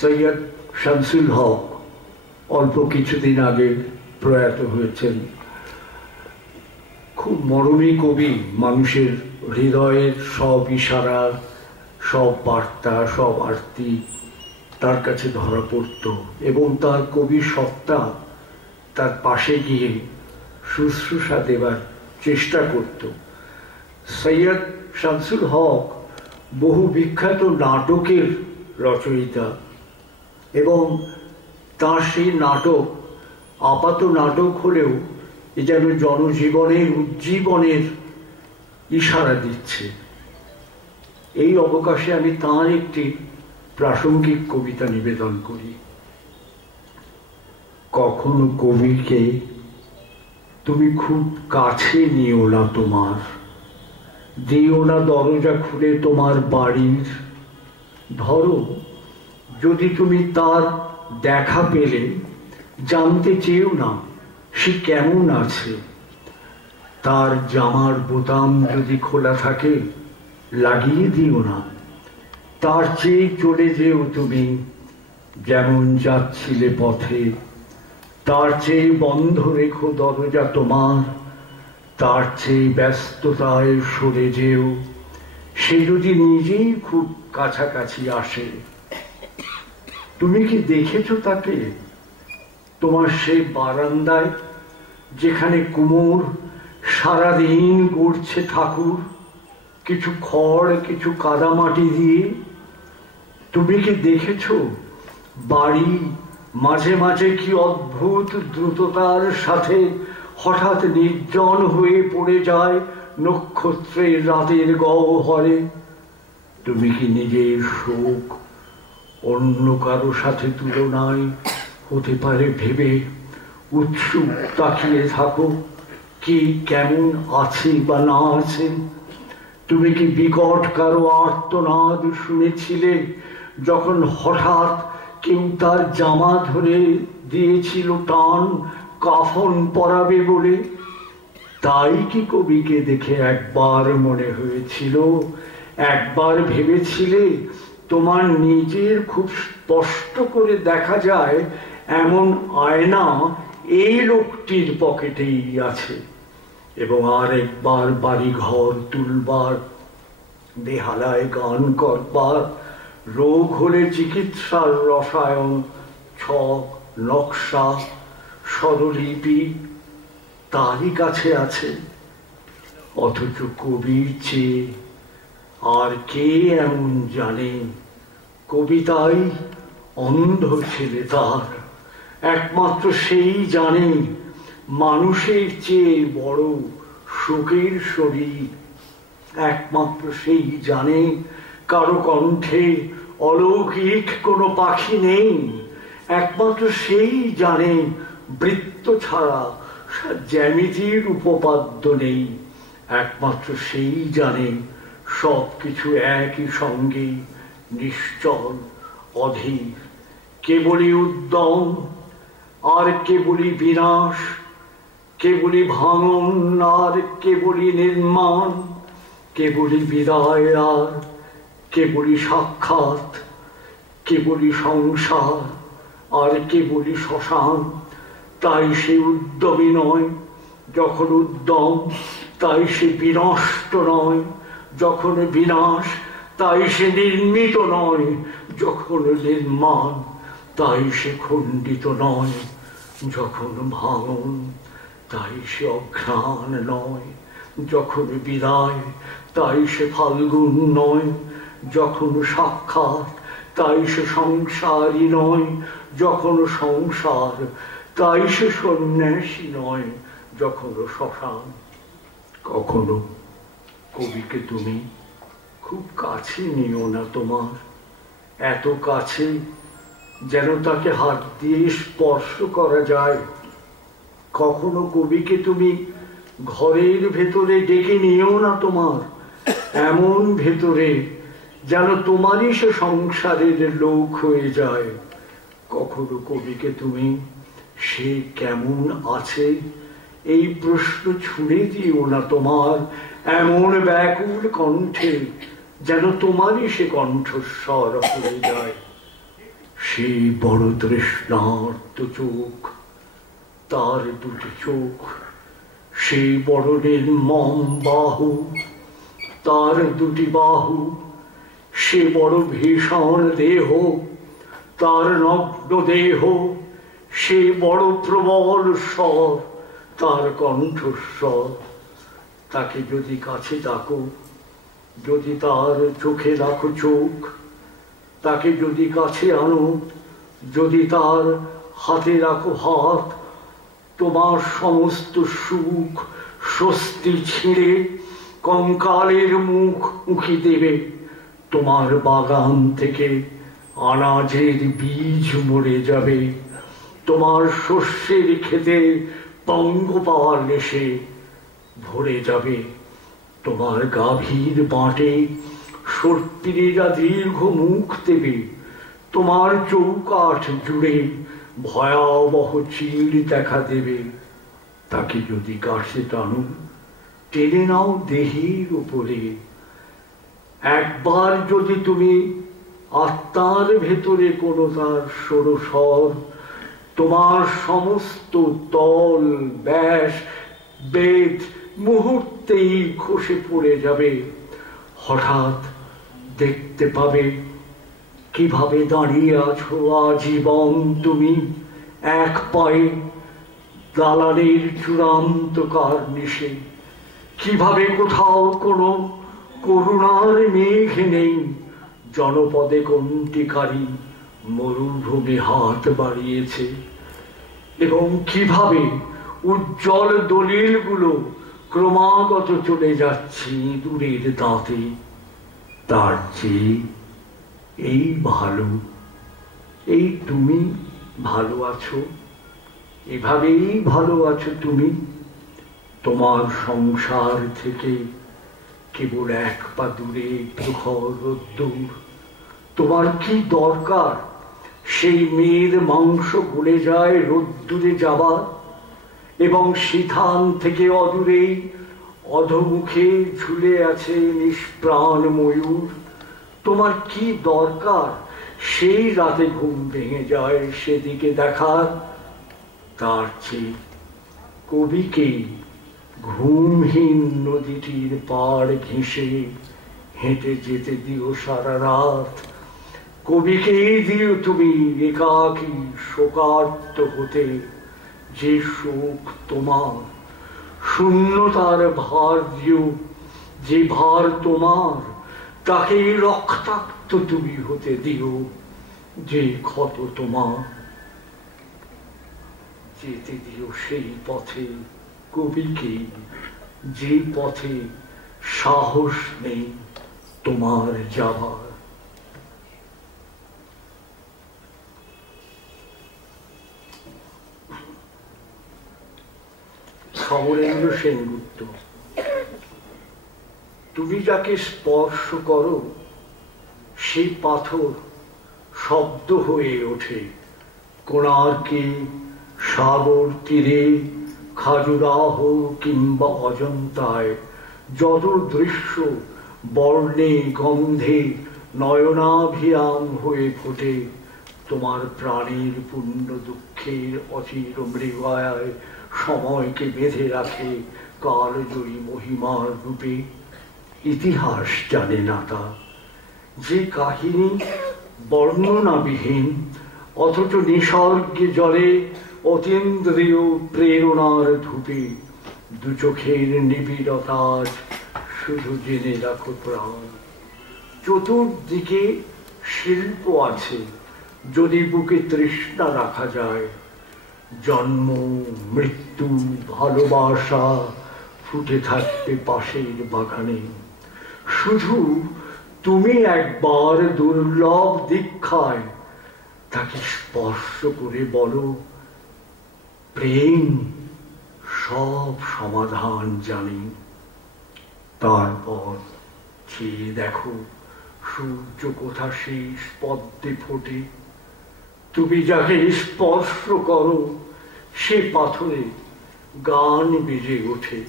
সৈয়দ শামসুল হক অল্প কিছুদিন আগে প্রয়াত হয়েছেন। খুব মরমী কবি, মানুষের হৃদয়ের সব ইশারা, সব বার্তা, সব আরতি তার কাছে ধরা পড়ত এবং তার কবির সত্তা তার পাশে গিয়ে শুশ্রূষা দেবার চেষ্টা করত। সৈয়দ শামসুল হক বহু বিখ্যাত নাটকের রচয়িতা এবং তার সেই নাটক আপাত নাটক হলেও এ যেন জনজীবনের উজ্জীবনের ইশারা দিচ্ছে। এই অবকাশে আমি তাঁর একটি প্রাসঙ্গিক কবিতা নিবেদন করি। কখনো কবিকে তুমি খুব কাছে নিও না, তোমার দিও না দরজা খুলে তোমার বাড়ির। ধরো যদি তুমি তার দেখা পেলে জানতে চেয়েও না সে কেমন আছে। তার জামার বোতাম যদি খোলা থাকে লাগিয়ে দিও না। তার চেয়ে চলে যেও তুমি যেমন যাচ্ছিলে পথে। তার চেয়ে বন্ধ রেখো দরজা তোমার। তার চেয়ে ব্যস্ততায় সরে যেও সে যদি নিজেই খুব কাছাকাছি আসে। তুমি কি দেখেছো তাকে তোমার সেই বারান্দায় যেখানে কুমোর সারাদিন গড়ছে ঠাকুর কিছু খড় কিছু কাদামাটি দিয়ে? তুমি কি দেখেছো বাড়ি মাঝে মাঝে কি অদ্ভুত দ্রুততার সাথে হঠাৎ নির্জন হয়ে পড়ে যায় নক্ষত্রের রাতের গহ্বরে? তুমি কি নিজের শোক অন্য কারো সাথে তুলনায় হতে পারে ভেবে উৎসুক তাকিয়ে থাকো কি কেমন আছে বা না আছে? তুমি কি বিকট কারো আর্তনাদ শুনেছিলে যখন হঠাৎ কেউ তার জামা ধরে দিয়েছিল টান কাফন পরাবে বলে? তাই কি কবিকে দেখে একবার মনে হয়েছিল, একবার ভেবেছিলে তোমার নিজের খুব স্পষ্ট করে দেখা যায় এমন আয়না এই লোকটির পকেটেই আছে? এবং আর একবার বাড়ি ঘর তুলবার, বেহালায় গান করবার, রোগ হলে চিকিৎসার রসায়ন, ছক নকশা স্বরলিপি তারই কাছে আছে। অথচ কবির চেয়ে আর কে এমন জানে? কবিতাই অন্ধ ছেলে তার, একমাত্র সেই জানে মানুষের চেয়ে বড় শোকের শরীর। একমাত্র সেই জানে কারো কণ্ঠে অলৌকিক কোনো পাখি নেই। একমাত্র সেই জানে বৃত্ত ছাড়া জ্যামিতির উপপাদ্য নেই। একমাত্র সেই জানে সবকিছু একই সঙ্গে নিশ্চল অধীর। কেবলই উদ্যম আর কেবলই বিনাশ, কেবলই ভাঙন আর কেবলই নির্মাণ, কেবলই বিদায় আর কেবলই সাক্ষাৎ, কেবলই সংসার আর কেবলই শ্মশান। তাই সে উদ্যমী নয় যখন উদ্যম, তাই সে বিনষ্ট নয় যখন বিনাশ, তাই সে নির্মিত নয় যখন নির্মাণ, তাই সে খণ্ডিত নয় যখন ভাঙন, তাই সে অঘ্রাণ নয় যখন বিদায়, তাই সে ফাল্গুন নয় যখন সাক্ষাৎ, তাই সে সংসারই নয় যখন সংসার, তাই সে সন্ন্যাসী নয় যখন শ্মশান। কখনো কবিকে তুমি খুব কাছে নিও না তোমার, এত কাছে যেন তাকে হাত দিয়ে স্পর্শ করা যায়। কখনো কবিকে তুমি ঘরের ভেতরে ডেকে নিও না তোমার, এমন ভেতরে যেন তোমারই সে সংসারের লোক হয়ে যায়। কখনো কবিকে তুমি সে কেমন আছে এই প্রশ্ন ছুঁড়ে দিও না তোমার এমন ব্যাকুল কণ্ঠে যেন তোমারই সে কণ্ঠস্বর হয়ে যায়। সেই বড় তৃষ্ণার্ত চোখ, তার দুটি চোখ, সেই বড় নির্মম বাহু, তার দুটি বাহু, সে বড় ভীষণ দেহ, তার নগ্ন দেহ, সে বড় প্রবল স্বর, তার কণ্ঠস্বর। তাকে যদি কাছে ডাকো, যদি তার চোখে রাখো চোখ, তাকে যদি কাছে আনো, যদি তার হাতে রাখো হাত, তোমার সমস্ত সুখ স্বস্তি ছিঁড়ে কঙ্কালের মুখ উঁকি দেবে। তোমার বাগান থেকে আনাজের বীজ মরে যাবে, তোমার শস্যের ক্ষেতে পঙ্গপাল এসে ভরে যাবে, তোমার গাভীর বাঁটে সর্পিরেরা দীর্ঘ মুখ দেবে, তোমার চৌকাঠ জুড়ে ভয়াবহ চির দেখা দেবে। তাকে যদি কাছে টানো, টেনে নাও দেহের উপরে। একবার যদি তুমি আত্মার ভেতরে কোনো তার ষোড়শর, তোমার সমস্ত তল ব্যাস বেদ মুহূর্তেই খসে পড়ে যাবে। হঠাৎ দেখতে পাবে কিভাবে দাঁড়িয়ে আছো আজীবন তুমি এক পায়ে দালানের চূড়ান্ত কার্নিশে, কিভাবে কোথাও কোনো করুণার মেঘ নেই, জনপদে কণ্টিকারী মরুভূমি হাত বাড়িয়েছে, এবং কিভাবে উজ্জ্বল দলিলগুলো ক্রমাগত চলে যাচ্ছে দূরের দাঁতে। তার চেয়ে এই ভালো, এই তুমি ভালো আছো, এভাবেই ভালো আছো তুমি। তোমার সংসার থেকে কেবল এক পা দূরে প্রখর রোদ্দুর। তোমার কি দরকার সেই মেয়ের মাংস গলে যায় রোদ্দুরে যাবার, এবং সেখান থেকে অদূরেই অধমুখে ঝুলে আছে নিষ্প্রাণ ময়ূর। তোমার কি দরকার সেই রাতে ঘুম ভেঙে যায় সেদিকে দেখার? তার চেয়ে কবিকে ঘুমহীন নদীটির পাড় ঘেঁষে হেঁটে যেতে দিও সারা রাত। কবিকেই দিও তুমি একাকী শোকার্ত হতে, যে শোক তোমার। শূন্যতার ভার দিও, যে ভার তোমার, তাকে রক্তাক্ত তুমি হতে দিও, যে ক্ষত তোমার। যেতে দিও সেই পথে কবিকে, যে পথে সাহস নেই তোমার যাবার। সমরেন্দ্র সেনগুপ্ত। তুমি যাকে স্পর্শ করো সেই পাথর শব্দ হয়ে ওঠে কোণার্কে, সাগর তীরে, খাজুরাহ কিংবা অজন্তায়। যত দৃশ্য বর্ণে গন্ধে নয়নাভিরাম হয়ে ফোটে, তোমার প্রাণের পুণ্য দুঃখের অচির মৃগায় সময়কে বেঁধে রাখে কালজয়ী মহিমার রূপে। ইতিহাস জানে না তা, যে কাহিনী বর্ণনাবিহীন অথচ নিসর্গে জলে অতীন্দ্রিয় প্রেরণার ধূপে। দু চোখের নিবিড়তা শুধু জেনে রাখো প্রাণ। চতুর্দিকে শিল্প আছে যদি বুকে তৃষ্ণা রাখা যায়। জন্ম, মৃত্যু, ভালোবাসা ফুটে থাকবে পাশের বাগানে। শুধু তুমি একবার দুর্লভ দীক্ষায় তাকে স্পর্শ করে বলো, প্রেম সব সমাধান জানে। তারপর চেয়ে দেখো সূর্য কোথা শেষ পদ্মে ফোটে। তুমি যাকে স্পর্শ করো সে পাথরে গান বেজে ওঠে।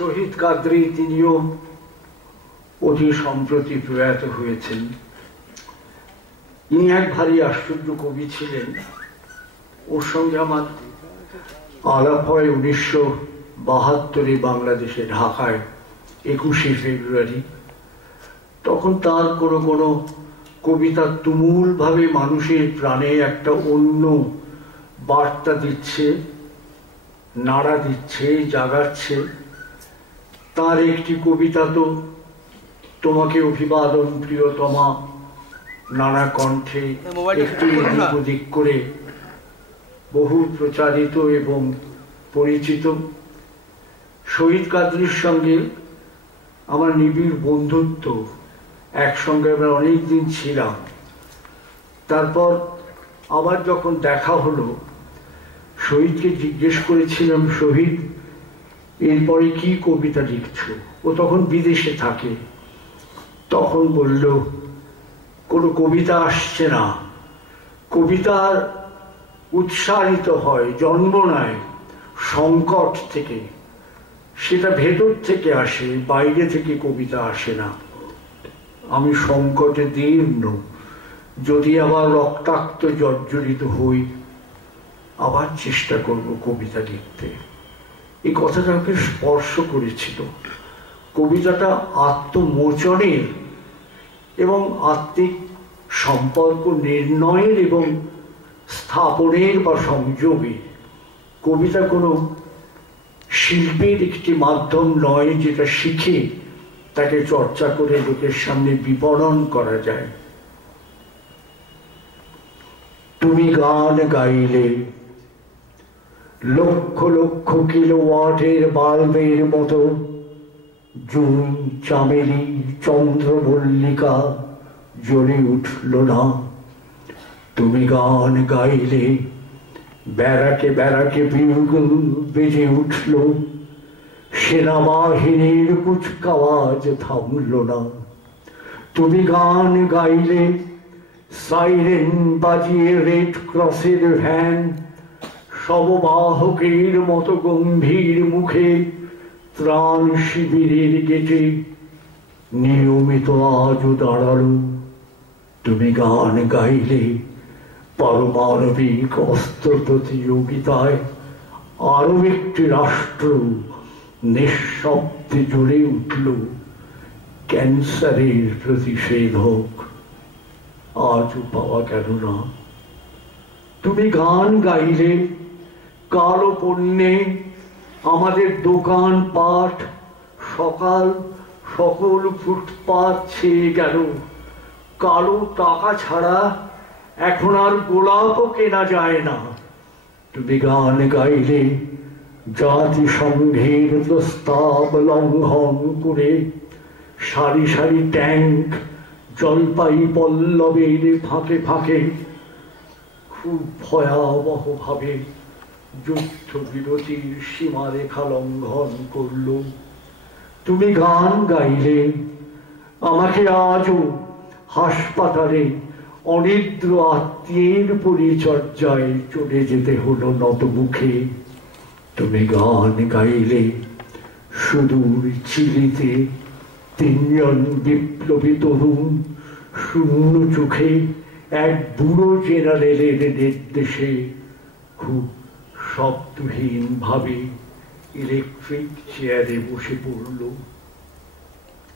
শহীদ কাদরী তিনিও অতি সম্প্রতি প্রয়াত হয়েছেন। ইনি এক ভারী আশ্চর্য কবি ছিলেন। ওর সঙ্গে আমার আলাপ হয় 1972 বাংলাদেশে ঢাকায় 21শে ফেব্রুয়ারি। তখন তার কোনো কোনো কবিতা তুমুল ভাবে মানুষের প্রাণে একটা অন্য বার্তা দিচ্ছে, নাড়া দিচ্ছে, জাগাচ্ছে। তার একটি কবিতা তো তোমাকে অভিবাদন প্রিয়তমা নানা কণ্ঠে একটু এদিক ওদিক করে বহু প্রচারিত এবং পরিচিত। শহীদ কাদরীর সঙ্গে আমার নিবিড় বন্ধুত্ব, একসঙ্গে আমরা অনেকদিন ছিলাম। তারপর আবার যখন দেখা হলো, শহীদকে জিজ্ঞেস করেছিলাম, শহীদ এরপরে কি কবিতা লিখছো? ও তখন বিদেশে থাকে। তখন বলল, কোনো কবিতা আসছে না। কবিতার উৎসারিত হয়, জন্ম নেয় সংকট থেকে, সেটা ভেতর থেকে আসে, বাইরে থেকে কবিতা আসে না। আমি সংকটে দীর্ণ, যদি আবার রক্তাক্ত জর্জরিত হই, আবার চেষ্টা করব কবিতা লিখতে। এই কথাটা আমাকে স্পর্শ করেছিল। কবিতাটা আত্মমোচনের এবং আত্মিক সম্পর্ক নির্ণয়ের এবং স্থাপনের বা সংযোগের। কবিতা কোনো শিল্পের একটি মাধ্যম নয় যেটা শিখে তাকে চর্চা করে লোকের সামনে বিবরণ করা যায়। তুমি গান গাইলে লক্ষ লক্ষ কিলোওয়াটের বাল্বের মতো, জুন চামেলি চন্দ্রমল্লিকা জ্বলে উঠল না। তুমি গান গাইলে ব্যারাকে ব্যারাকে বিউগল বেজে উঠল, সেনাবাহিনীর কুচকাওয়াজ থামল না। তুমি গান গাইলে সাইরেন বাজিয়ে রেড ক্রসের ভ্যান শববাহকের মতো গম্ভীর মুখে ত্রাণ শিবিরের গেটে নিয়মিত আজও দাঁড়ালো। তুমি গান গাইলে পারমাণবিক অস্ত্র প্রতিযোগিতায় আরো একটি রাষ্ট্র নিঃশব্দে জ্বলে উঠল, ক্যান্সারের প্রতিষেধক আজও পাওয়া গেল না। তুমি গান গাইলে কালো পণ্যে আমাদের দোকান পাট সকাল সকল ফুটপাত ছেয়ে গেল। কালো টাকা ছাড়া এখন আর গোলাপও কেনা যায় না। তুমি গান গাইলে জাতিসংঘের প্রস্তাব লঙ্ঘন করে সারি সারি ট্যাঙ্ক জলপাই পল্লবের ফাঁকে ফাঁকে খুব ভয়াবহ ভাবে যুদ্ধ বিরতির সীমারেখা লঙ্ঘন করল। তুমি গান গাইলে আমাকে আজও হাসপাতালে অনিদ্র আত্মীয়ের পরিচর্যায় চলে যেতে হলো নত মুখে। তুমি গান গাইলে সুদূর চিলিতে তিনজন বিপ্লবী তরুণ শূন্য চোখে এক বুড়ো জেনারেলের নির্দেশে খুব শব্দহীন ভাবে ইলেকট্রিক চেয়ারে বসে পড়ল।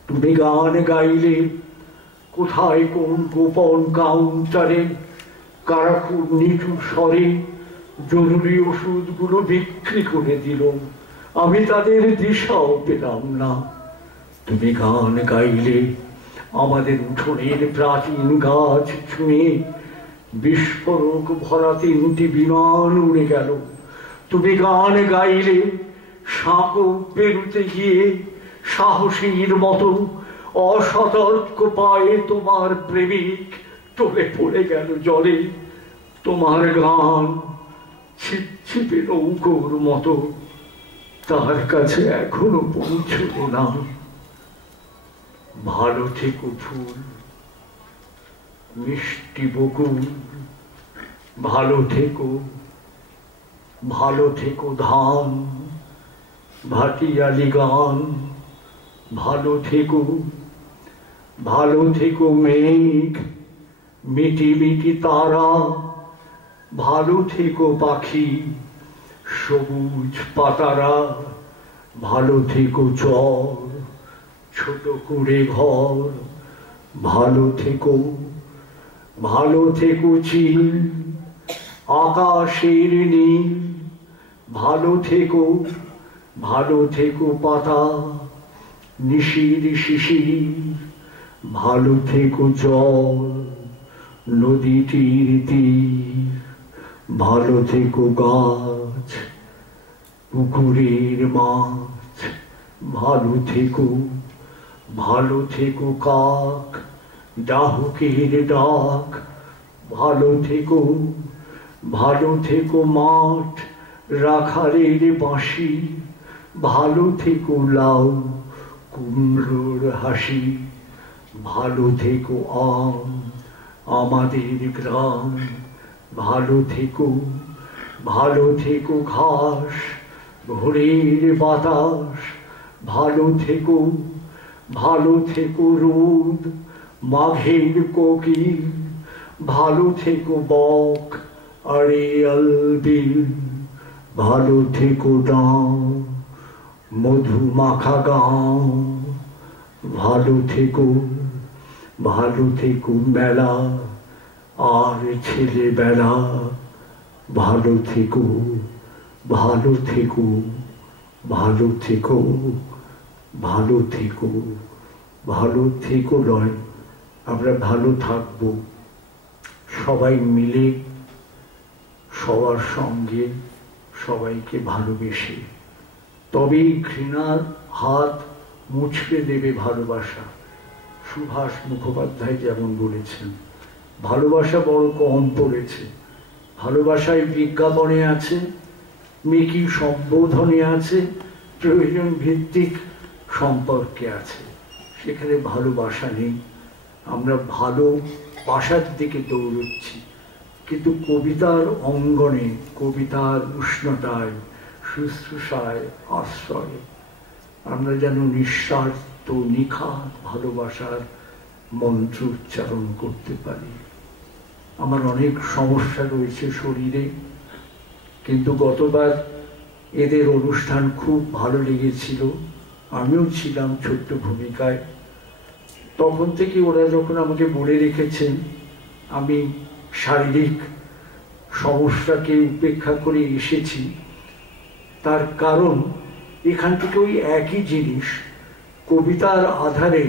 তুমি গান গাইলে কোথায় কোন গোপন কাউন্টারে কারাকুর নিচু স্বরে জরুরি ওষুধগুলো বিক্রি করে দিল, আমি তাদের দিশাও পেলাম না। তুমি গান গাইলে আমাদের উঠোনের প্রাচীন গাছ ছুঁয়ে বিস্ফোরক ভরা 3টি বিমান উড়ে গেল। তুমি গান গাইলে সাঁকো পেরুতে গিয়ে সাহসীর মতো অসতর্ক পায়ে তোমার প্রেমিক টলে পড়ে গেল জলে। তোমার গান ছিপছিপে নৌকোর মতো তার কাছে এখনো পৌঁছল না। ভালো থেকো ফুল, মিষ্টি বকুল, ভালো থেকো, ভালো থেকো ধান, ভাটিয়ালি গান। ভালো থেকো, ভালো থেকো মেঘ, মিটি মিটি তারা, ভালো থেকো পাখি, সবুজ পাতারা, ভালো থেকো চর, ছোট কুড়ে ঘর, ভালো থেকো, ভালো থেকো চিল, আকাশের নীল, ভালো থেকো, ভালো থেকো পাতা, নিশির শিশির, ভালো থেকো জল, নদী তীর তীর, ভালো থেকো গাছ, পুকুরের মাছ, ভালো থেকো, ভালো থেকো কাক, ডাহুকের ডাক, ভালো থেকো, ভালো থেকো মাঠ, রাখালের বাঁশি, ভালো থেকো লাউ, কুমড়োর হাসি, ভালো থেকো আম, আমাদের গ্রাম, ভালো থেকো, ভালো থেকো ঘাস, ভোরের বাতাস, ভালো থেকো, ভালো থেকো রোদ, মাঘের কোকিল, ভালো থেকো বক, আড়িয়াল বিল, ভালো থেকো দাও, মধু মাখা গাঁও, ভালো থেকো, ভালো থেকো মেলা আর ছেলেবেলা, ভালো থেকো, ভালো থেকো, ভালো থেকো, ভালো থেকো, ভালো থেকো নয়, আমরা ভালো থাকবো সবাই মিলে, সবার সঙ্গে, সবাইকে ভালোবেসে। তবেই ঘৃণার হাত মুছড়ে দেবে ভালোবাসা। সুভাষ মুখোপাধ্যায় যেমন বলেছেন, ভালোবাসা বড় কম পড়েছে। ভালোবাসায় বিজ্ঞাপনে আছে, মেকি সম্বোধনে আছে, প্রয়োজন ভিত্তিক সম্পর্কে আছে, সেখানে ভালোবাসা নেই। আমরা ভালোবাসার দিকে দৌড়চ্ছি, কিন্তু কবিতার অঙ্গনে, কবিতার উষ্ণতায়, শুশ্রূষায়, আশ্রয়ে আমরা যেন নিঃস্বার্থ নিখাদ ভালোবাসার মন্ত্র উচ্চারণ করতে পারি। আমার অনেক সমস্যা রয়েছে শরীরে, কিন্তু গতবার এদের অনুষ্ঠান খুব ভালো লেগেছিল, আমিও ছিলাম ছোট্ট ভূমিকায়। তখন থেকে ওরা যখন আমাকে বলে রেখেছেন, আমি শারীরিক সমস্যাকে উপেক্ষা করে এসেছি, তার কারণ এখান থেকে ওই একই জিনিস, কবিতার আধারে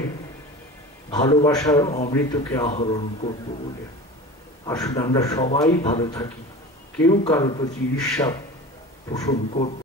ভালোবাসার অমৃতকে আহরণ করব বলে। আসলে আমরা সবাই ভালো থাকি, কেউ কারোর প্রতি ঈর্ষা পোষণ করব